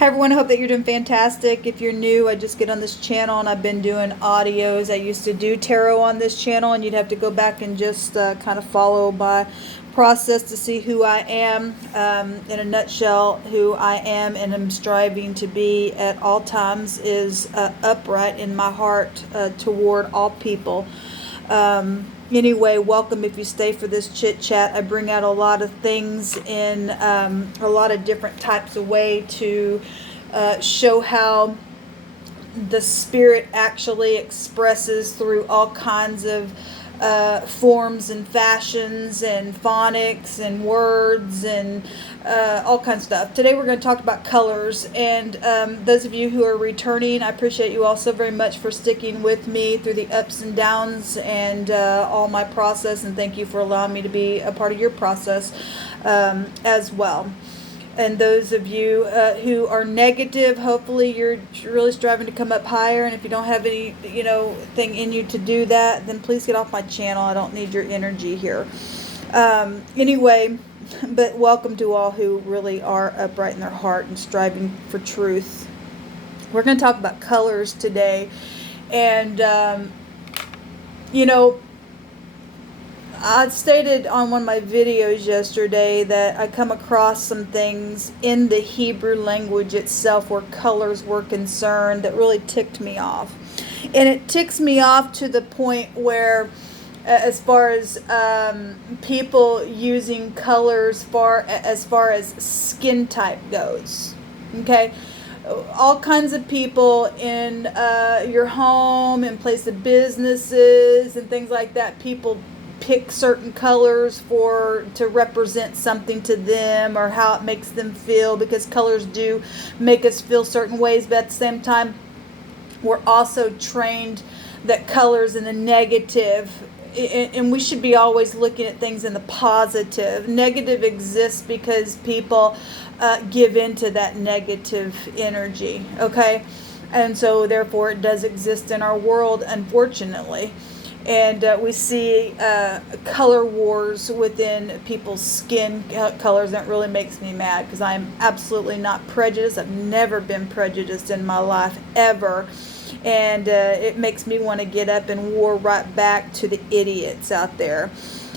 Hi everyone, I hope that you're doing fantastic. If you're new, I just get on this channel and I've been doing audios. I used to do tarot on this channel and you'd have to go back and just kind of follow my process to see who I am. In a nutshell, who I am and am striving to be at all times is upright in my heart toward all people. Anyway, welcome if you stay for this chit chat. I bring out a lot of things in a lot of different types of way to show how the spirit actually expresses through all kinds of forms and fashions and phonics and words and all kinds of stuff. Today we're going to talk about colors, and those of you who are returning, I appreciate you all so very much for sticking with me through the ups and downs and all my process, and thank you for allowing me to be a part of your process as well. And those of you who are negative, hopefully you're really striving to come up higher. And if you don't have any, thing in you to do that, then please get off my channel. I don't need your energy here. Anyway, but welcome to all who really are upright in their heart and striving for truth. We're going to talk about colors today. And, I stated on one of my videos yesterday that I come across some things in the Hebrew language itself where colors were concerned that really ticked me off. And it ticks me off to the point where as far as people using colors as far as skin type goes. Okay? All kinds of people in your home and place of businesses and things like that, people pick certain colors to represent something to them or how it makes them feel, because colors do make us feel certain ways, but at the same time we're also trained that colors in the negative, and we should be always looking at things in the positive. Negative exists because people give into that negative energy, okay? And so therefore it does exist in our world, unfortunately. And we see color wars within people's skin colors. That really makes me mad, because I am absolutely not prejudiced. I've never been prejudiced in my life, ever. And it makes me want to get up and war right back to the idiots out there.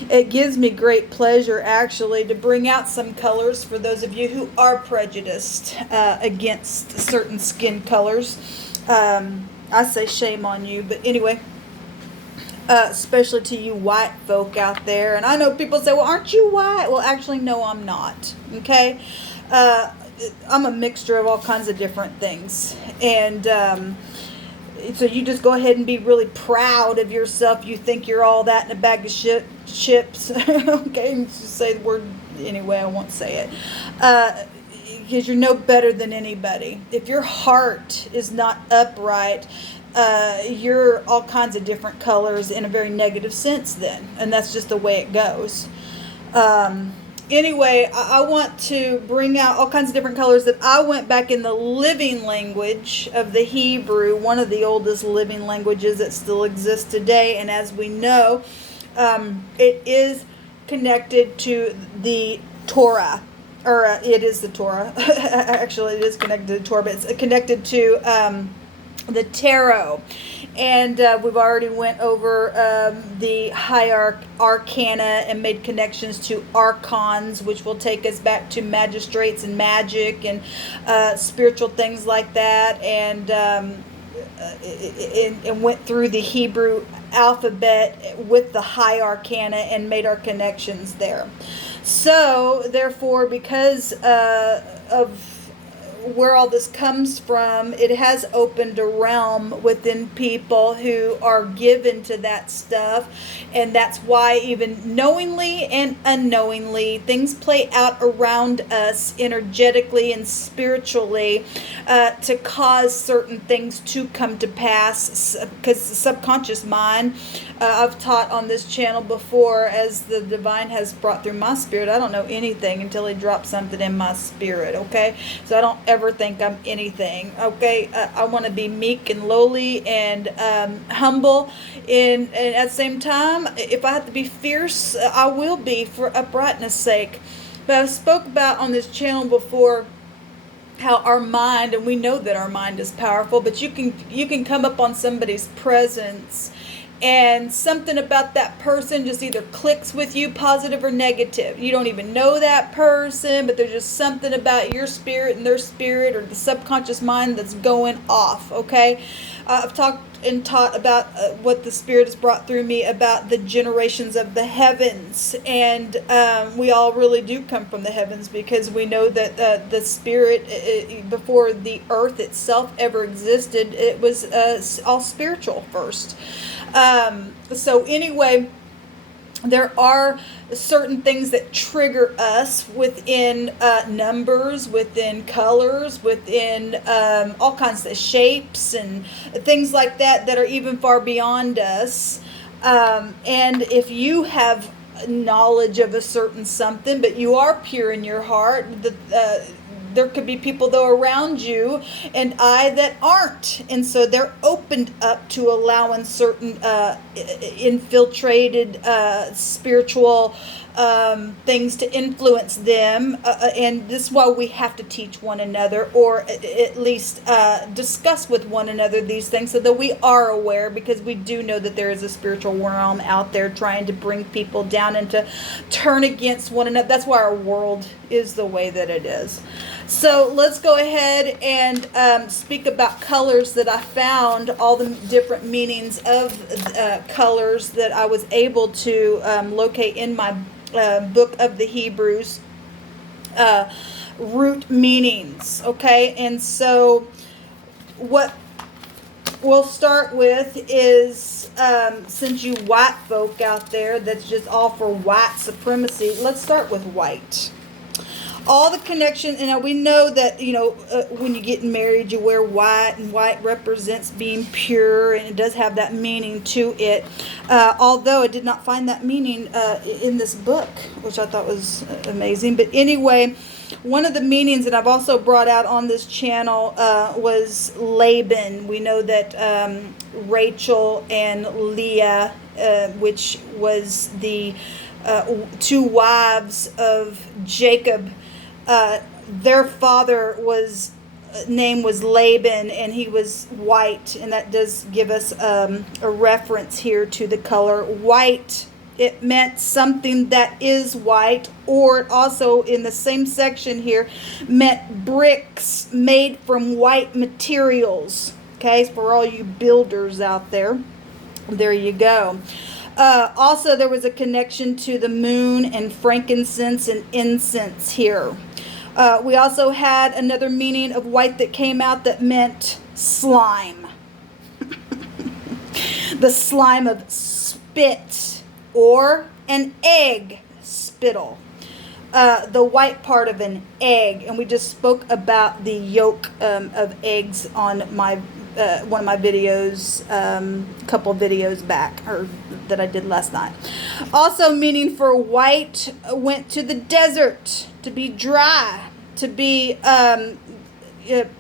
It gives me great pleasure, actually, to bring out some colors for those of you who are prejudiced against certain skin colors. I say shame on you, but anyway. Especially to you white folk out there. And I know people say, well, aren't you white? Well, actually, no, I'm not. Okay? I'm a mixture of all kinds of different things. And so you just go ahead and be really proud of yourself. You think you're all that in a bag of chips. Okay? Just say the word anyway. I won't say it. Because you're no better than anybody. If your heart is not upright, you're all kinds of different colors in a very negative sense then. And that's just the way it goes. Anyway, I want to bring out all kinds of different colors that I went back in the living language of the Hebrew, one of the oldest living languages that still exists today. And as we know, it is connected to the Torah. Or it is the Torah. Actually, it is connected to the Torah, but it's connected to the tarot. And we've already went over the high arcana and made connections to archons, which will take us back to magistrates and magic and spiritual things like that, and went through the Hebrew alphabet with the high arcana and made our connections there. So therefore, because of where all this comes from, it has opened a realm within people who are given to that stuff. And that's why, even knowingly and unknowingly, things play out around us energetically and spiritually to cause certain things to come to pass, because the subconscious mind, I've taught on this channel before, as the divine has brought through my spirit. I don't know anything until he drops something in my spirit, okay? So I don't ever think I'm anything, okay? I want to be meek and lowly and humble, and at the same time, if I have to be fierce, I will be, for uprightness sake. But I spoke about on this channel before how our mind, and we know that our mind is powerful, but you can come up on somebody's presence and something about that person just either clicks with you, positive or negative. You don't even know that person, but there's just something about your spirit and their spirit, or the subconscious mind, that's going off. Okay, I've talked and taught about what the Spirit has brought through me about the generations of the heavens, and we all really do come from the heavens, because we know that the Spirit, before the earth itself ever existed, it was all spiritual first. So anyway, there are certain things that trigger us within numbers, within colors, within all kinds of shapes and things like that that are even far beyond us. And if you have knowledge of a certain something, but you are pure in your heart, there could be people though around you and I that aren't, and so they're opened up to allowing certain infiltrated spiritual things to influence them, and this is why we have to teach one another, or at least discuss with one another these things, so that we are aware, because we do know that there is a spiritual realm out there trying to bring people down and to turn against one another. That's why our world is the way that it is. So let's go ahead and speak about colors that I found, all the different meanings of colors that I was able to locate in my book of the Hebrews, root meanings. Okay, and so what we'll start with is, since you white folk out there that's just all for white supremacy, let's start with white. All the connection, and we know that, when you get married, you wear white, and white represents being pure, and it does have that meaning to it. Although I did not find that meaning in this book, which I thought was amazing. But anyway, one of the meanings that I've also brought out on this channel was Laban. We know that Rachel and Leah, which was the two wives of Jacob, their father name was Laban, and he was white, and that does give us a reference here to the color white. It meant something that is white, or it also, in the same section here, meant bricks made from white materials. Okay, for all you builders out there, there you go. Also, there was a connection to the moon and frankincense and incense here. We also had another meaning of white that came out that meant slime. The slime of spit, or an egg spittle. The white part of an egg, and we just spoke about the yolk of eggs on my one of my videos, a couple videos back, or that I did last night. Also, meaning for white went to the desert, to be dry, to be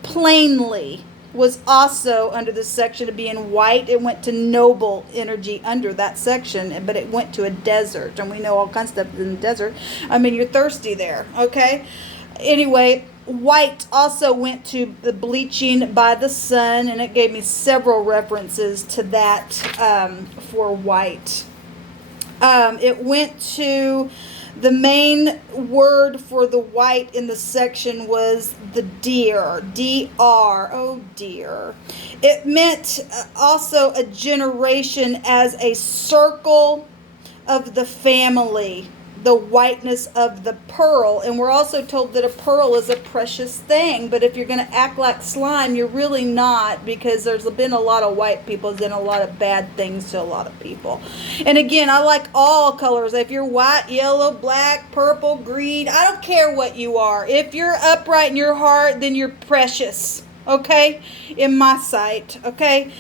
plainly, was also under the section of being white. It went to noble energy under that section, but it went to a desert, and we know all kinds of stuff in the desert. I mean, you're thirsty there, okay? Anyway, white also went to the bleaching by the sun, and it gave me several references to that for white. It went to, the main word for the white in the section was the deer, D-R, oh dear. It meant also a generation as a circle of the family, the whiteness of the pearl. And we're also told that a pearl is a precious thing, but if you're going to act like slime, you're really not, because there's been a lot of white people done a lot of bad things to a lot of people. And again, I like all colors. If you're white, yellow, black, purple, green, I don't care what you are. If you're upright in your heart, then you're precious, okay, in my sight, okay?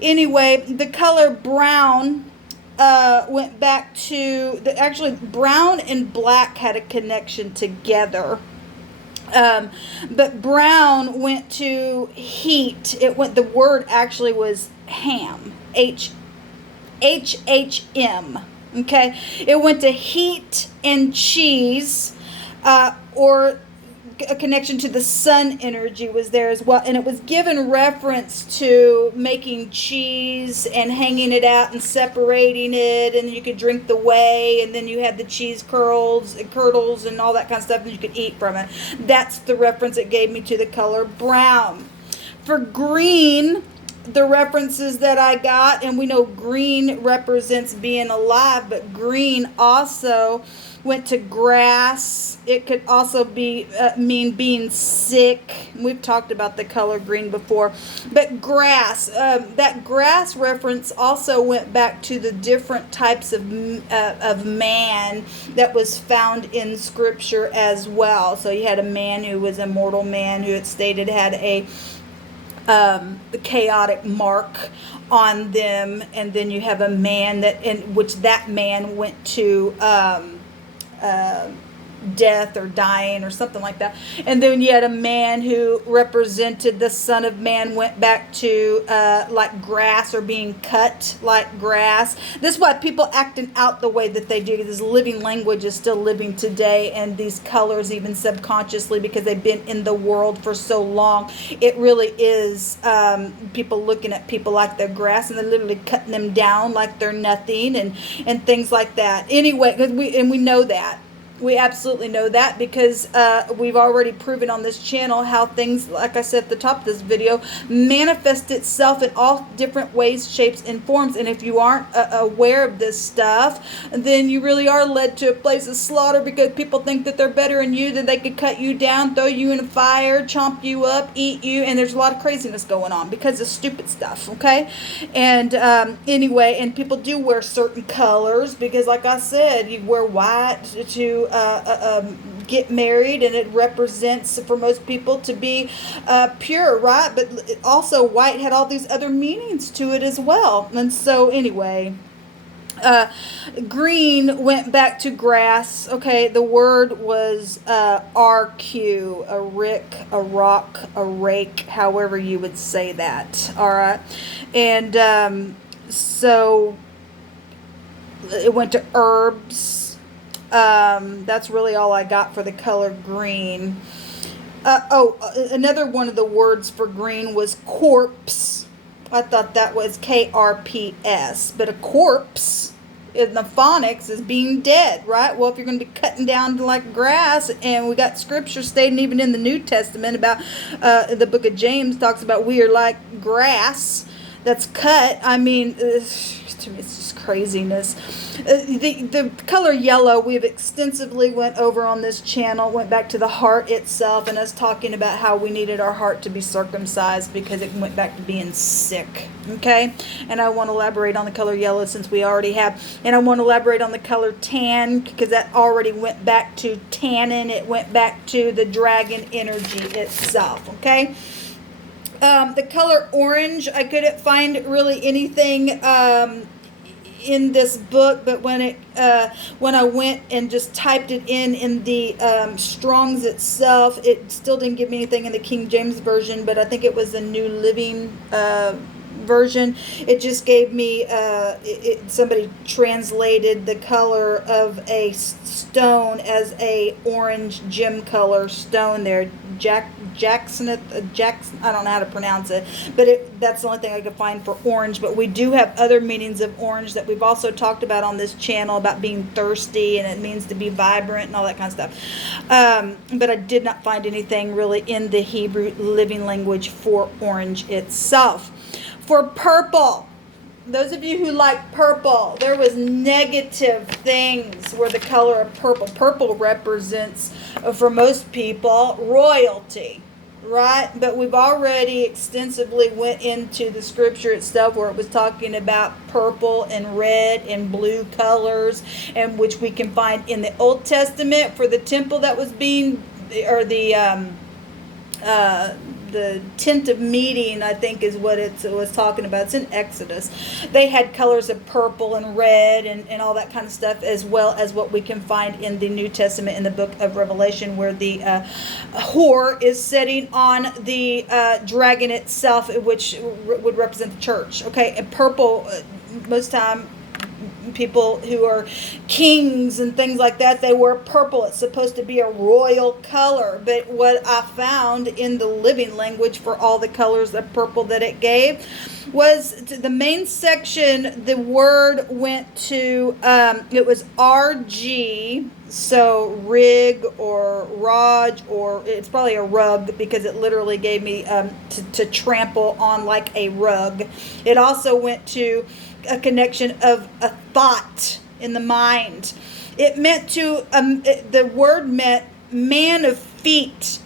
Anyway, the color brown went back to actually brown and black had a connection together, but brown went to heat. The word actually was ham, H-H-M. Okay, it went to heat and cheese, or a connection to the sun energy was there as well, and it was given reference to making cheese and hanging it out and separating it, and you could drink the whey, and then you had the cheese curdles and all that kind of stuff, and you could eat from it. That's the reference it gave me to the color brown. For green, the references that I got, and we know green represents being alive, but green also went to grass. It could also be mean being sick. We've talked about the color green before, but grass. That grass reference also went back to the different types of man that was found in Scripture as well. So you had a man who was a mortal man who it stated had a chaotic mark on them, and then you have a man that in which that man went to death or dying or something like that, and then you had a man who represented the Son of Man went back to like grass or being cut like grass. This is why people acting out the way that they do. This living language is still living today, and these colors even subconsciously, because they've been in the world for so long, it really is people looking at people like they're grass, and they're literally cutting them down like they're nothing, and things like that. Anyway, because we know that. We absolutely know that, because we've already proven on this channel how things, like I said at the top of this video, manifest itself in all different ways, shapes, and forms. And if you aren't aware of this stuff, then you really are led to a place of slaughter, because people think that they're better than you, that they could cut you down, throw you in a fire, chomp you up, eat you, and there's a lot of craziness going on because of stupid stuff, okay? And anyway, and people do wear certain colors, because like I said, you wear white to get married, and it represents for most people to be pure, right? But also white had all these other meanings to it as well. And so anyway, green went back to grass. Okay, the word was RQ, a rick, a rock, a rake, however you would say that. All right, and so it went to herbs. That's really all I got for the color green. Another one of the words for green was corpse. I thought that was KRPS, but a corpse in the phonics is being dead, right? Well, if you're going to be cutting down to like grass, and we got scripture stating even in the New Testament about the book of James talks about we are like grass that's cut. I mean, to me, it's just craziness. The color yellow we've extensively went over on this channel, went back to the heart itself, and us talking about how we needed our heart to be circumcised because it went back to being sick, okay? And I want to elaborate on the color yellow since we already have, and I want to elaborate on the color tan because that already went back to tannin. It went back to the dragon energy itself, okay? The color orange, I couldn't find really anything in this book, but when I went and just typed it in the Strong's itself, it still didn't give me anything in the King James Version, but I think it was the New Living Version. It just gave me, somebody translated the color of a stone as a orange gem color stone there. Jackson, I don't know how to pronounce it, but that's the only thing I could find for orange. But we do have other meanings of orange that we've also talked about on this channel about being thirsty, and it means to be vibrant and all that kind of stuff. But I did not find anything really in the Hebrew living language for orange itself. For purple, those of you who like purple, there was negative things where the color of purple. Purple represents, for most people, royalty, right? But we've already extensively went into the scripture itself where it was talking about purple and red and blue colors, and which we can find in the Old Testament for the temple that was being, or the tent of meeting, I think is what it was talking about. It's in Exodus. They had colors of purple and red and all that kind of stuff, as well as what we can find in the New Testament in the book of Revelation, where the whore is sitting on the dragon itself, which would represent the church. Okay, and purple, most time people who are kings and things like that, they wear purple. It's supposed to be a royal color. But what I found in the living language for all the colors of purple that it gave was to the main section, the word went to, it was RG, so rig or Raj, or it's probably a rug because it literally gave me to trample on like a rug. It also went to a connection of a thought in the mind. It meant to, the word meant man of feet.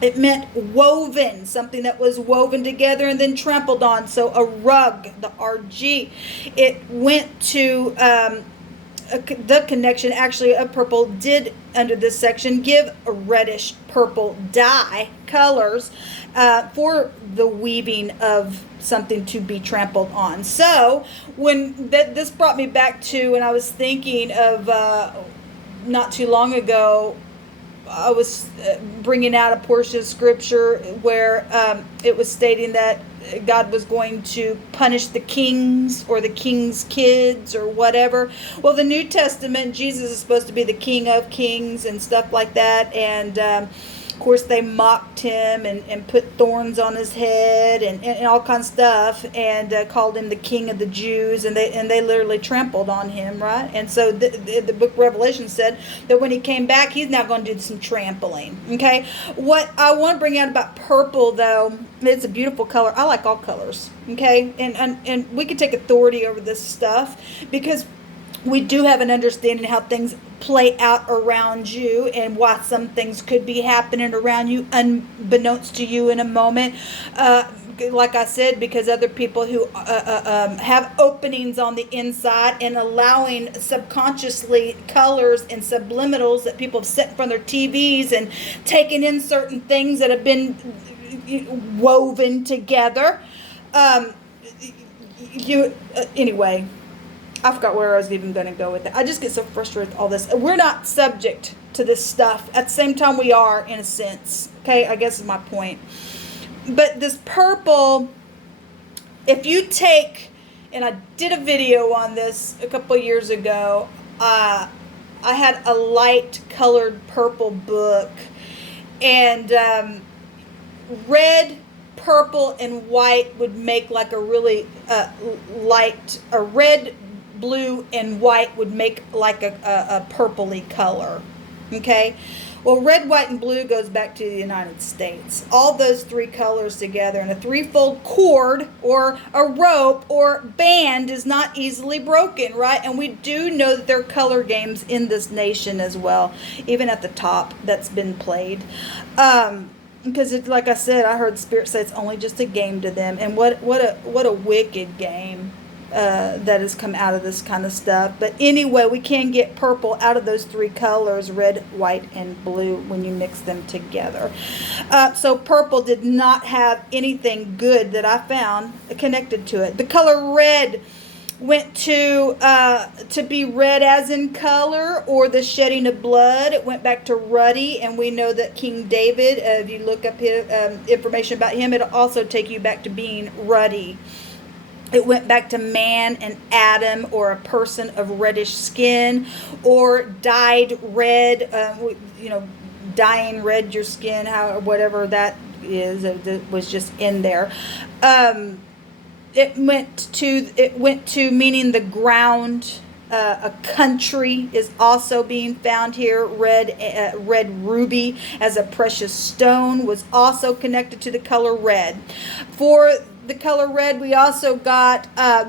It meant woven, something that was woven together and then trampled on. So a rug, the RG. It went to the connection actually of purple did under this section give a reddish purple dye colors for the weaving of something to be trampled on. So when this brought me back to when I was thinking of not too long ago, I was bringing out a portion of scripture where it was stating that God was going to punish the kings or the king's kids or whatever. Well, the New Testament, Jesus is supposed to be the King of Kings and stuff like that. And of course, they mocked him and put thorns on his head and all kinds of stuff, and called him the King of the Jews, and they literally trampled on him, right? And so the book of Revelation said that when he came back, he's now going to do some trampling. Okay, what I want to bring out about purple, though, it's a beautiful color. I like all colors. Okay, and we can take authority over this stuff because we do have an understanding how things play out around you and why some things could be happening around you unbeknownst to you in a moment. Like I said, because other people who have openings on the inside and allowing subconsciously colors and subliminals that people have set in front of their TVs and taken in certain things that have been woven together. Anyway, I forgot where I was even going to go with it. I just get so frustrated with all this. We're not subject to this stuff. At the same time, we are, in a sense. Okay, I guess is my point. But this purple, if you take, and I did a video on this a couple of years ago, I had a light colored purple book, and red, purple, and white would make like a really light, a red, blue, and white would make like a purpley color. Okay, well, red, white, and blue goes back to the United States. All those three colors together in a threefold cord or a rope or band is not easily broken, right? And we do know that there are color games in this nation as well, even at the top that's been played. Because like I said, I heard the Spirit say it's only just a game to them, and what a wicked game that has come out of this kind of stuff. But anyway, we can get purple out of those three colors, red, white, and blue, when you mix them together. So purple did not have anything good that I found connected to it. The color red went to be red as in color or the shedding of blood. It went back to ruddy, and we know that King David, if you look up his, information about him, it'll also take you back to being ruddy. It went back to man and Adam, or a person of reddish skin, or dyed red, dyeing red your skin, how whatever that is, it was just in there. It went to meaning the ground. A country is also being found here. Red ruby as a precious stone was also connected to the color red. For the color red, we also got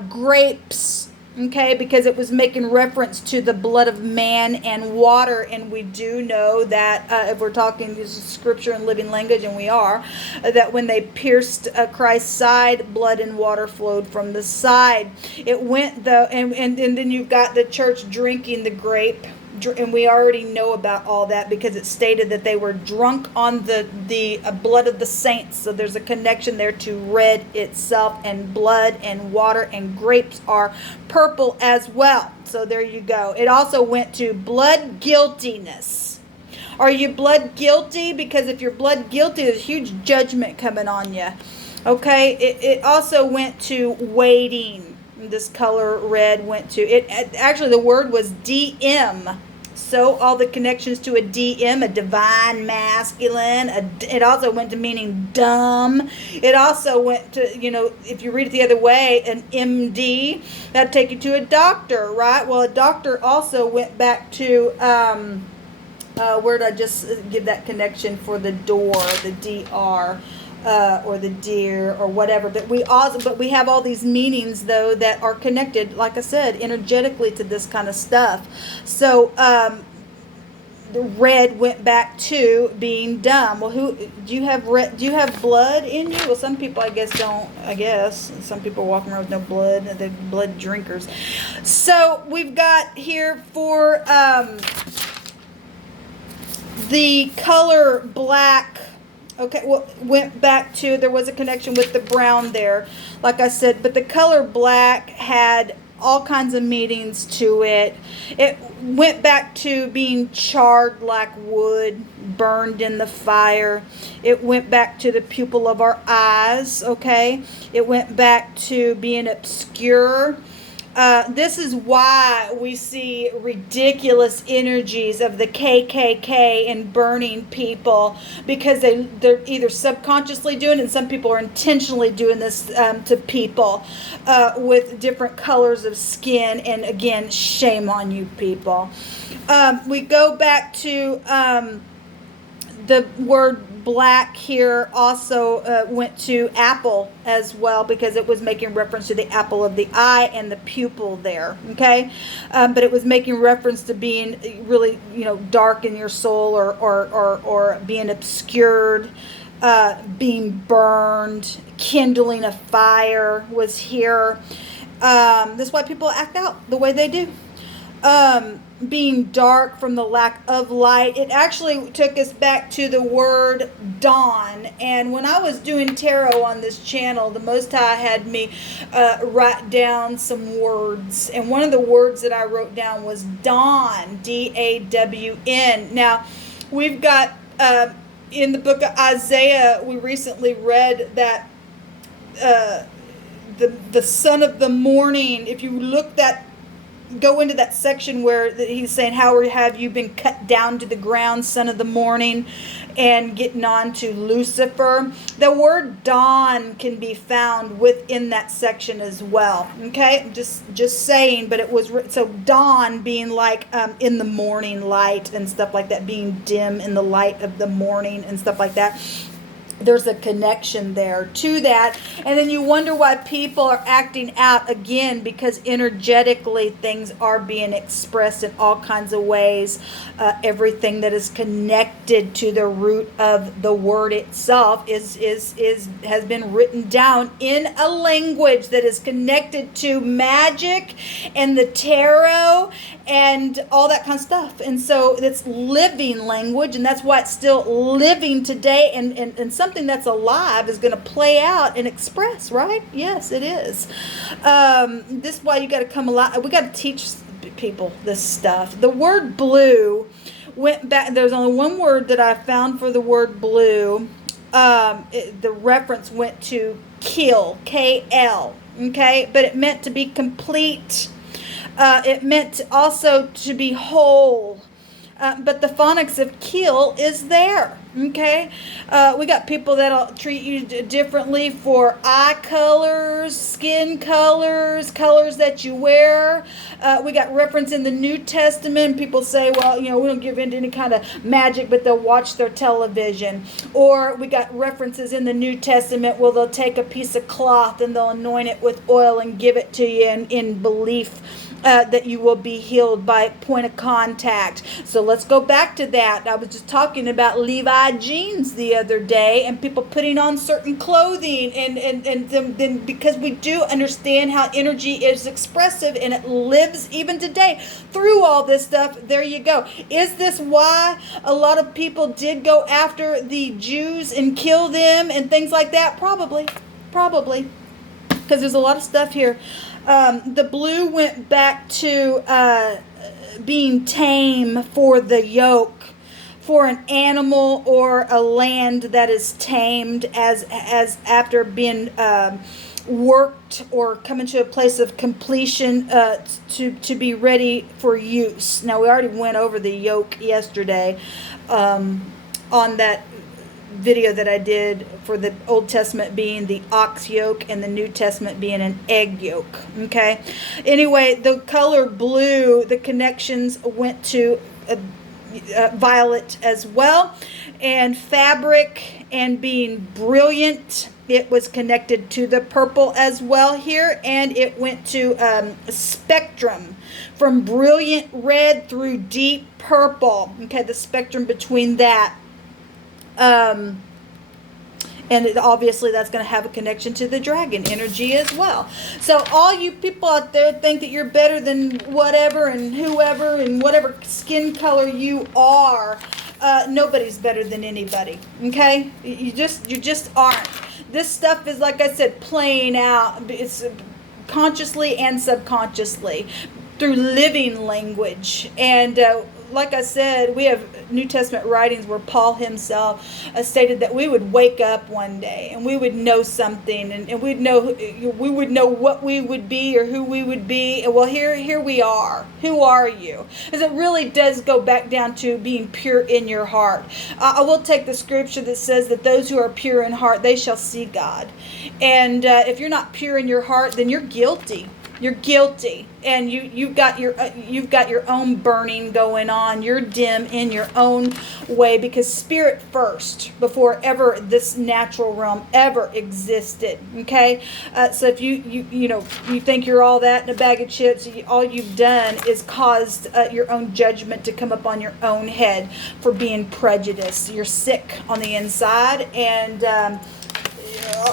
grapes, okay, because it was making reference to the blood of man and water. And we do know that if we're talking scripture and living language, and we are, that when they pierced Christ's side, blood and water flowed from the side. It went though, and then you've got the church drinking the grape. And we already know about all that because it stated that they were drunk on the blood of the saints. So there's a connection there to red itself, and blood and water, and grapes are purple as well. So there you go. It also went to blood guiltiness. Are you blood guilty? Because if you're blood guilty, there's huge judgment coming on you. Okay. It also went to waiting. This color red went to it. Actually, the word was DM. So all the connections to a DM, a divine masculine. It also went to meaning dumb. It also went to, if you read it the other way, an MD. That'd take you to a doctor, right? Well, a doctor also went back to, where did I just give that connection for the door, the DR? Or the deer or whatever, but we have all these meanings though that are connected, like I said, energetically to this kind of stuff. So the red went back to being dumb. Well, do you have red? Do you have blood in you? Well, some people I guess don't. I guess some people walking around with no blood. They're blood drinkers. So we've got here for the color black. Okay, well, went back to, there was a connection with the brown there, like I said, but the color black had all kinds of meanings to it. It went back to being charred like wood, burned in the fire. It went back to the pupil of our eyes, okay? It went back to being obscure. This is why we see ridiculous energies of the KKK and burning people, because they're either subconsciously doing it, and some people are intentionally doing this to people with different colors of skin. And again, shame on you people. We go back to the word black here also went to apple as well, because it was making reference to the apple of the eye and the pupil there, okay? But it was making reference to being really, dark in your soul, or being obscured, being burned, kindling a fire was here. That's why people act out the way they do. Being dark from the lack of light. It actually took us back to the word dawn. And when I was doing tarot on this channel, the Most High had me write down some words. And one of the words that I wrote down was dawn, D-A-W-N. Now, we've got in the book of Isaiah, we recently read that the son of the morning, if you look go into that section where he's saying, how have you been cut down to the ground, son of the morning, and getting on to Lucifer. The word dawn can be found within that section as well. Okay, just saying, but it was, so dawn being like in the morning light and stuff like that, being dim in the light of the morning and stuff like that. There's a connection there to that. And then you wonder why people are acting out again, because energetically things are being expressed in all kinds of ways. Everything that is connected to the root of the word itself has been written down in a language that is connected to magic and the tarot and all that kind of stuff. And so it's living language, and that's why it's still living today, and something that's alive is going to play out and express, right? Yes, it is. This is why you got to come alive. We got to teach people this stuff. The word blue went back. There's only one word that I found for the word blue. The reference went to kill, K-L, okay? But it meant to be complete. It meant also to be whole. But the phonics of kill is there. Okay, we got people that'll treat you differently for eye colors, skin colors, colors that you wear. We got reference in the New Testament. People say, well, we don't give in to any kind of magic, but they'll watch their television. Or we got references in the New Testament where they'll take a piece of cloth and they'll anoint it with oil and give it to you in belief that you will be healed by point of contact. So let's go back to that. I was just talking about Levi jeans the other day, and people putting on certain clothing, and then because we do understand how energy is expressive and it lives even today through all this stuff. There you go. Is this why a lot of people did go after the Jews and kill them and things like that? Probably, because there's a lot of stuff here. The blue went back to being tame for the yoke, for an animal or a land that is tamed as after being worked or coming to a place of completion to be ready for use. Now, we already went over the yoke yesterday on that video that I did for the Old Testament being the ox yoke and the New Testament being an egg yolk. Okay. Anyway, the color blue, the connections went to violet as well, and fabric and being brilliant, it was connected to the purple as well here, and it went to spectrum from brilliant red through deep purple. Okay, the spectrum between that. And obviously that's going to have a connection to the dragon energy as well. So all you people out there think that you're better than whatever and whoever and whatever skin color you are, nobody's better than anybody. Okay? You just aren't. This stuff is, like I said, playing out. It's consciously and subconsciously through living language. And like I said, we have New Testament writings where Paul himself stated that we would wake up one day and we would know something, and we would know what we would be or who we would be. And well, here we are. Who are you? Because it really does go back down to being pure in your heart. I will take the scripture that says that those who are pure in heart, they shall see God. And if you're not pure in your heart, then you're guilty. You're guilty, and you've got your own burning going on. You're dim in your own way, because spirit first before ever this natural realm ever existed. Okay, so if you think you're all that in a bag of chips, all you've done is caused your own judgment to come up on your own head for being prejudiced. You're sick on the inside, and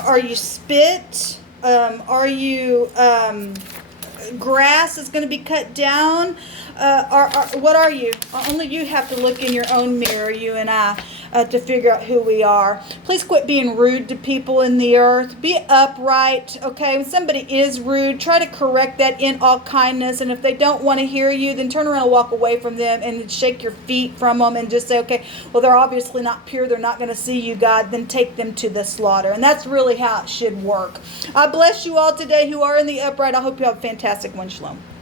are you spit? Are you grass is going to be cut down? What are you? Only you have to look in your own mirror, you and I, to figure out who we are. Please quit being rude to people in the earth. Be upright, okay? When somebody is rude, try to correct that in all kindness. And if they don't want to hear you, then turn around and walk away from them and shake your feet from them and just say, okay, well, they're obviously not pure. They're not going to see you, God. Then take them to the slaughter. And that's really how it should work. I bless you all today who are in the upright. I hope you have a fantastic one. Shalom.